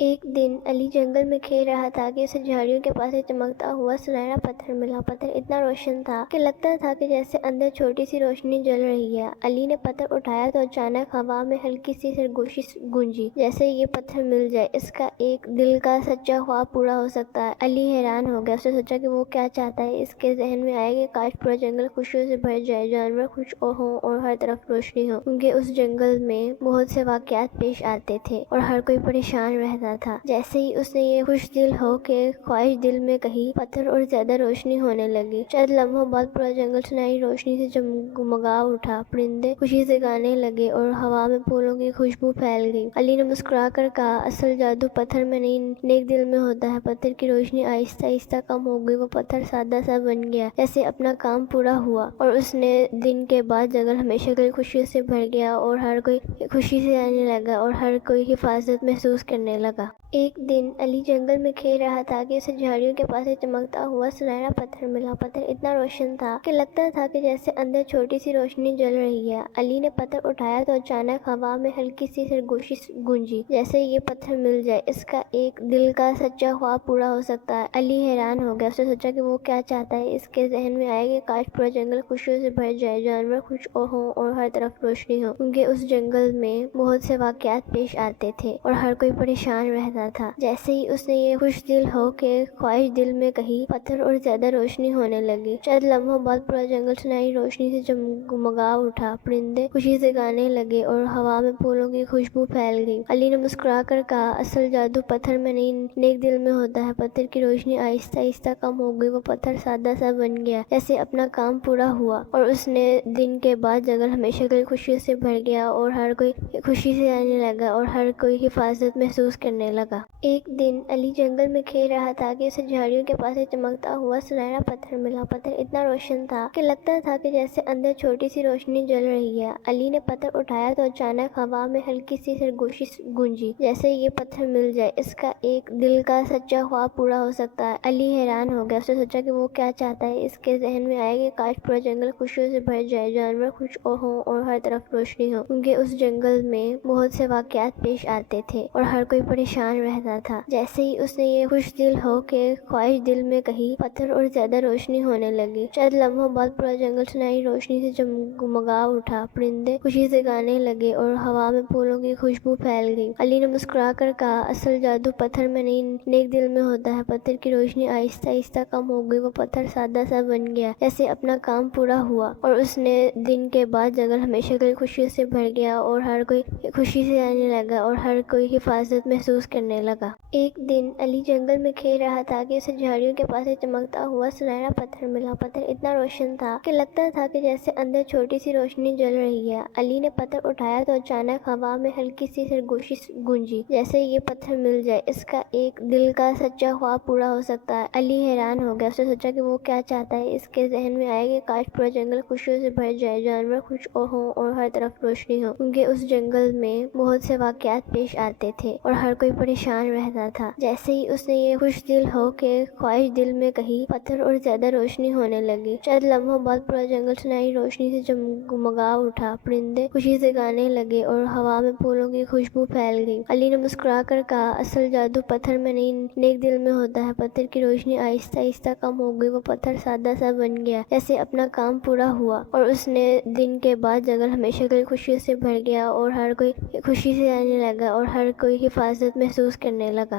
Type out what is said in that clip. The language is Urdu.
ایک دن علی جنگل میں کھیل رہا تھا کہ اسے جھاڑیوں کے پاس ایک چمکتا ہوا سنہرا پتھر ملا۔ پتھر اتنا روشن تھا کہ لگتا تھا کہ جیسے اندر چھوٹی سی روشنی جل رہی ہے۔ علی نے پتھر اٹھایا تو اچانک ہوا میں ہلکی سی سرگوشی گونجی، جیسے یہ پتھر مل جائے اس کا ایک دل کا سچا خواب پورا ہو سکتا ہے۔ علی حیران ہو گیا، اس نے سوچا کہ وہ کیا چاہتا ہے۔ اس کے ذہن میں آیا کہ کاش پورا جنگل خوشیوں سے بھر جائے، جانور خوش ہوں اور ہر طرف روشنی ہو، کیونکہ اس جنگل میں بہت سے واقعات پیش آتے تھے اور ہر کوئی پریشان رہتا تھا۔ جیسے ہی اس نے یہ خوش دل ہو کے خواہش دل میں کہی، پتھر اور زیادہ روشنی ہونے لگی۔ چند لمحوں بعد پورا جنگل سنہری روشنی سے جگمگا اٹھا، پرندے خوشی سے گانے لگے اور ہوا میں پھولوں کی خوشبو پھیل گئی۔ علی نے مسکرا کر کہا، اصل جادو پتھر میں نہیں، نیک دل میں ہوتا ہے۔ پتھر کی روشنی آہستہ آہستہ کم ہو گئی، وہ پتھر سادہ سا بن گیا، جیسے اپنا کام پورا ہوا، اور اس نے دن کے بعد جنگل ہمیشہ کے لیے خوشیوں سے بھر گیا اور ہر کوئی خوشی سے رہنے لگا اور ہر کوئی حفاظت محسوس کرنے لگا۔ ایک دن علی جنگل میں کھیل رہا تھا کہ اسے جھاڑیوں کے پاس ایک چمکتا ہوا سنہرا پتھر ملا۔ پتھر اتنا روشن تھا کہ لگتا تھا کہ جیسے اندر چھوٹی سی روشنی جل رہی ہے۔ علی نے پتھر اٹھایا تو اچانک ہوا میں ہلکی سی سرگوشی گونجی، جیسے یہ پتھر مل جائے اس کا ایک دل کا سچا خواب پورا ہو سکتا ہے۔ علی حیران ہو گیا، اس نے سوچا کہ وہ کیا چاہتا ہے۔ اس کے ذہن میں آیا کہ کاش پورا جنگل خوشیوں سے بھر جائے، جانور خوش ہوں اور ہر طرف روشنی ہو، کیونکہ اس جنگل میں بہت سے واقعات پیش آتے تھے اور ہر کوئی پریشان رہتا تھا۔ جیسے ہی اس نے یہ خوش دل ہو کے خواہش دل میں کہی، پتھر اور زیادہ روشنی ہونے لگی۔ چند لمحوں بعد پورا جنگل سنہری روشنی سے جگمگا اٹھا، پرندے خوشی سے گانے لگے اور ہوا میں پھولوں کی خوشبو پھیل گئی۔ علی نے مسکرا کر کہا، اصل جادو پتھر میں نہیں، نیک دل میں ہوتا ہے۔ پتھر کی روشنی آہستہ آہستہ کم ہو گئی، وہ پتھر سادہ سا بن گیا، جیسے اپنا کام پورا ہوا، اور اس نے دن کے بعد جنگل ہمیشہ کے لیے خوشیوں سے بھر گیا اور ہر کوئی خوشی سے رہنے لگا اور ہر کوئی حفاظت محسوس کرنے لگا۔ ایک دن علی جنگل میں کھیل رہا تھا کہ اسے جھاڑیوں کے پاس ایک چمکتا ہوا سنہرا پتھر ملا۔ پتھر اتنا روشن تھا کہ لگتا تھا کہ جیسے اندر چھوٹی سی روشنی جل رہی ہے۔ علی نے پتھر اٹھایا تو اچانک ہوا میں ہلکی سی سرگوشی گونجی، جیسے یہ پتھر مل جائے اس کا ایک دل کا سچا خواب پورا ہو سکتا ہے۔ علی حیران ہو گیا، اس نے سوچا کہ وہ کیا چاہتا ہے۔ اس کے ذہن میں آیا کہ کاش پورا جنگل خوشیوں سے بھر جائے، جانور خوش ہوں اور ہر طرف روشنی ہو، کیونکہ اس جنگل میں بہت سے واقعات پیش آتے تھے اور ہر کوئی پریشان رہتا تھا۔ جیسے ہی اس نے یہ خوش دل ہو کے خواہش دل میں کہی، پتھر اور زیادہ روشنی ہونے لگی۔ چند لمحوں بعد پورا جنگل سنہری روشنی سے جگمگا اٹھا، پرندے خوشی سے گانے لگے اور ہوا میں پھولوں کی خوشبو پھیل گئی۔ علی نے مسکرا کر کہا، اصل جادو پتھر میں نہیں، نیک دل میں ہوتا ہے۔ پتھر کی روشنی آہستہ آہستہ کم ہو گئی، وہ پتھر سادہ سا بن گیا، جیسے اپنا کام پورا ہوا، اور اس نے دن کے بعد جنگل ہمیشہ کے لیے خوشیوں سے بھر گیا اور ہر کوئی خوشی سے رہنے لگا اور ہر کوئی حفاظت محسوس کرنے لگا۔ ایک دن علی جنگل میں کھیل رہا تھا کہ اسے جھاڑیوں کے پاس ایک چمکتا ہوا سنہرا پتھر ملا۔ پتھر اتنا روشن تھا کہ لگتا تھا کہ جیسے اندر چھوٹی سی روشنی جل رہی ہے۔ علی نے پتھر اٹھایا تو اچانک ہوا میں ہلکی سی سرگوشی گونجی، جیسے یہ پتھر مل جائے اس کا ایک دل کا سچا خواب پورا ہو سکتا ہے۔ علی حیران ہو گیا، اس نے سوچا کہ وہ کیا چاہتا ہے۔ اس کے ذہن میں آیا کہ کاش پورا جنگل خوشیوں سے بھر جائے، جانور خوش ہوں اور ہر طرف روشنی ہو، کیونکہ اس جنگل میں بہت سے واقعات پیش آتے تھے اور ہر کوئی پریشان رہتا تھا۔ جیسے ہی اس نے یہ خوش دل ہو کے خواہش دل میں کہی، پتھر اور زیادہ روشنی ہونے لگی۔ چند لمحوں بعد پورا جنگل سنہری روشنی سے جگمگا اٹھا، پرندے خوشی سے گانے لگے اور ہوا میں پھولوں کی خوشبو پھیل گئی۔ علی نے مسکرا کر کہا، اصل جادو پتھر میں نہیں، نیک دل میں ہوتا ہے۔ پتھر کی روشنی آہستہ آہستہ کم ہو گئی، وہ پتھر سادہ سا بن گیا، جیسے اپنا کام پورا ہوا، اور اس نے دن کے بعد جنگل ہمیشہ کے لیے خوشیوں سے بھر گیا اور ہر کوئی خوشی سے رہنے لگا اور ہر کوئی حفاظت محسوس کرنے لگا۔